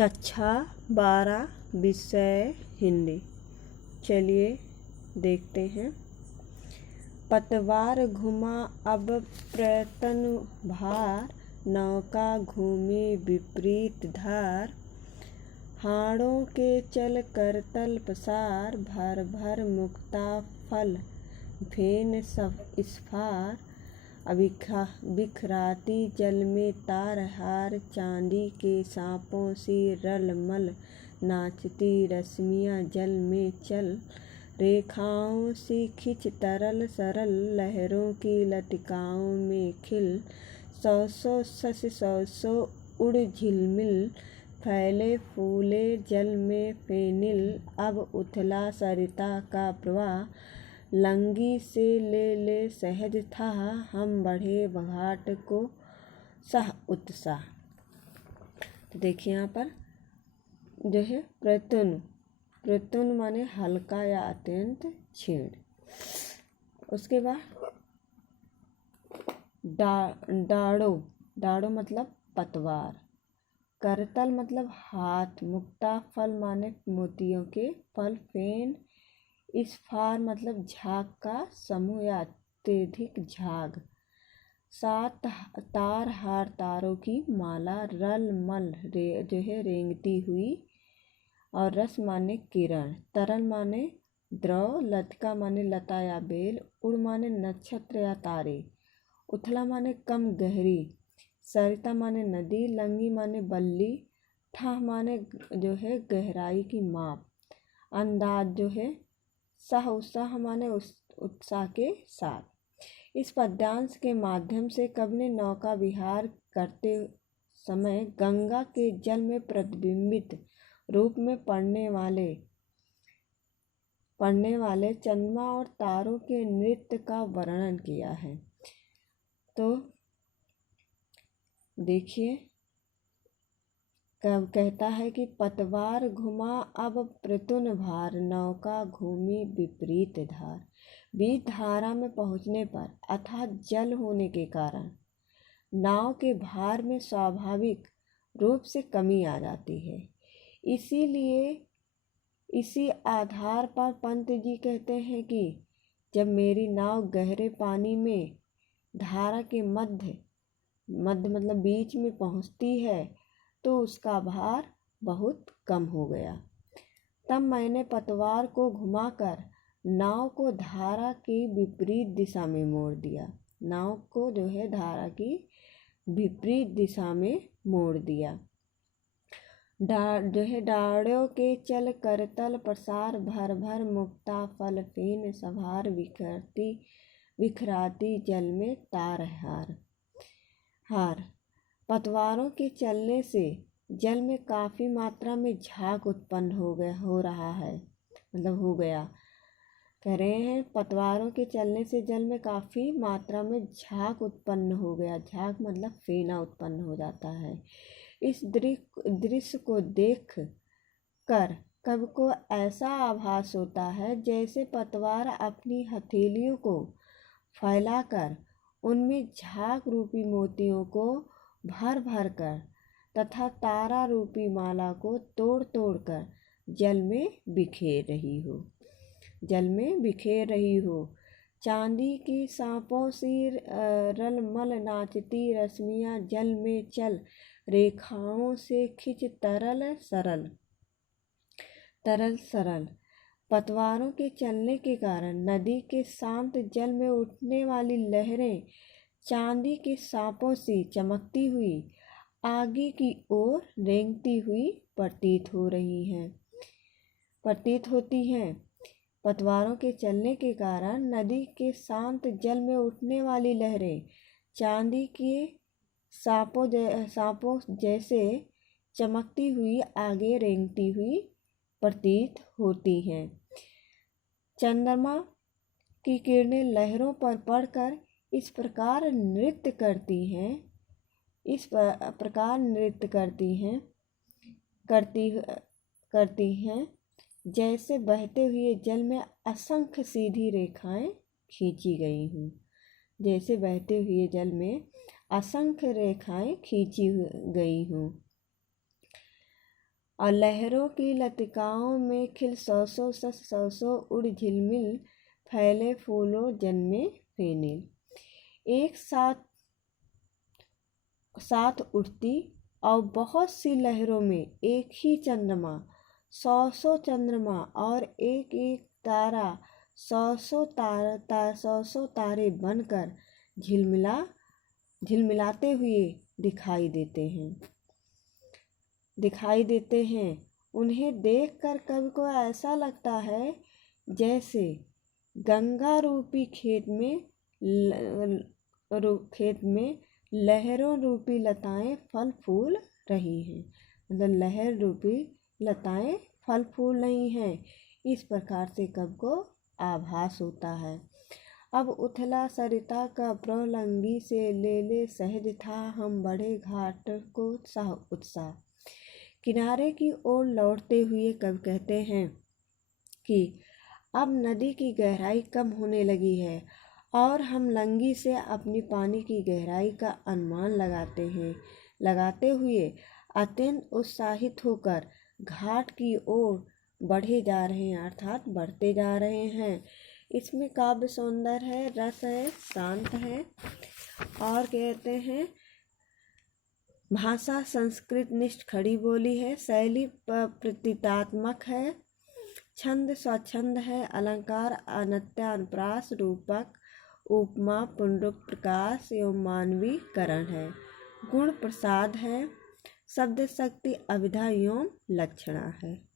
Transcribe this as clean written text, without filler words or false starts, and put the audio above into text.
कक्षा 12 विषय हिंदी। चलिए देखते हैं। पतवार घुमा अब प्रयत्न भार, नौका घूमी विपरीत धार। हाड़ों के चल करतल पसार, भर भर मुक्ता फल फेन सब इस्फार। बिखराती जल में तार हार, चांदी के सांपों सी रलमल नाचती रश्मियाँ जल में चल। रेखाओं सी खिंच तरल सरल, लहरों की लतिकाओं में खिल। सौ सौ शश सौ सौ उड़ झिलमिल, फैले फूले जल में फेनिल। अब उथला सरिता का प्रवाह, लंगी से ले सहज था। हम बढ़े घाट को सह उत्साह। तो देखिए यहाँ पर जो है प्रत्युन माने हल्का या अत्यंत क्षीण। उसके बाद डाड़ो मतलब पतवार। करतल मतलब हाथ। मुक्ता फल माने मोतियों के फल। फेन इस्फार मतलब झाग का समूह या अत्यधिक झाग। सात तार हार तारों की माला। रल मल जो है रेंगती हुई। और रस माने किरण। तरल माने द्रव। लतिका माने लता या बेल। उड़ माने नक्षत्र या तारे। उथला माने कम गहरी। सरिता माने नदी। लंगी माने बल्ली। ठा माने जो है गहराई की माप। अंदाज जो है सह उत्साह माने उत्साह के साथ। इस पद्यांश के माध्यम से कवि ने नौका विहार करते समय गंगा के जल में प्रतिबिंबित रूप में पड़ने वाले चंद्रमा और तारों के नृत्य का वर्णन किया है। तो देखिए कब कहता है कि पतवार घुमा अब प्रतुन भार, नौका घूमी विपरीत धार। बीच धारा में पहुंचने पर अथाह जल होने के कारण नाव के भार में स्वाभाविक रूप से कमी आ जाती है। इसीलिए इसी आधार पर पंत जी कहते हैं कि जब मेरी नाव गहरे पानी में धारा के मध्य मतलब बीच में पहुंचती है तो उसका भार बहुत कम हो गया। तब मैंने पतवार को घुमाकर नाव को धारा की विपरीत दिशा में मोड़ दिया। नाव को जो है धारा की विपरीत दिशा में मोड़ दिया। जो है डाड़ों के चल करतल प्रसार, भर भर मुक्ता फल फेन सभार। बिखराती जल में तार हार। पतवारों के चलने से जल में काफ़ी मात्रा में झाग उत्पन्न हो रहा है। मतलब हो गया। कह रहे हैं पतवारों के चलने से जल में काफ़ी मात्रा में झाग उत्पन्न हो गया। झाग मतलब फेना उत्पन्न हो जाता है। इस दृश्य को देख कर कवि को ऐसा आभास होता है जैसे पतवार अपनी हथेलियों को फैलाकर उनमें झाग रूपी मोतियों को भर भर कर तथा तारा रूपी माला को तोड़ तोड़ कर जल में बिखेर रही हो। चांदी की सांपों सी रलमल नाचती रश्मियाँ जल में चल। रेखाओं से खिंच तरल सरल। पतवारों के चलने के कारण नदी के शांत जल में उठने वाली लहरें चांदी के सांपों सी चमकती हुई आगे की ओर रेंगती हुई प्रतीत होती हैं। पतवारों के चलने के कारण नदी के शांत जल में उठने वाली लहरें चांदी के सांपों जैसे चमकती हुई आगे रेंगती हुई प्रतीत होती हैं। चंद्रमा की किरणें लहरों पर पड़कर इस प्रकार नृत्य करती हैं जैसे बहते हुए जल में असंख्य सीधी रेखाएं खींची गई हूँ। जैसे बहते हुए जल में असंख्य रेखाएं खींची गई हूँ। और लहरों की लतिकाओं में खिल सौ सौ सस सौ सौ उड़ झिलमिल फैले फूलों जन्मे फेनिल। एक साथ साथ उठती और बहुत सी लहरों में एक ही चंद्रमा, सौ सौ चंद्रमा और एक एक तारा, सौ सौ तारे बनकर झिलमिलाते हुए दिखाई देते हैं। उन्हें देखकर कवि को ऐसा लगता है जैसे गंगा रूपी खेत में लहरों रूपी लताएं फल फूल रही हैं। मतलब लहर रूपी लताएं फल फूल रही हैं, इस प्रकार से कवि को आभास होता है। अब उथला सरिता का प्रलंगी से ले सहज था, हम बढ़े घाट को उत्साह। किनारे की ओर लौटते हुए कवि कहते हैं कि अब नदी की गहराई कम होने लगी है और हम लंगी से अपनी पानी की गहराई का अनुमान लगाते हुए अत्यंत उत्साहित होकर घाट की ओर बढ़े जा रहे हैं, अर्थात बढ़ते जा रहे हैं। इसमें काव्य सौंदर्य है, रस है, शांत है। और कहते हैं भाषा संस्कृत निष्ठ खड़ी बोली है, शैली प्रतीकात्मक है, छंद स्वच्छंद है, अलंकार अनत्या अनुप्रास, रूपक उपमा पुनरुक्त प्रकाश एवं मानवीकरण है, गुण प्रसाद है, शब्द शक्ति अभिधा एवं लक्षणा है।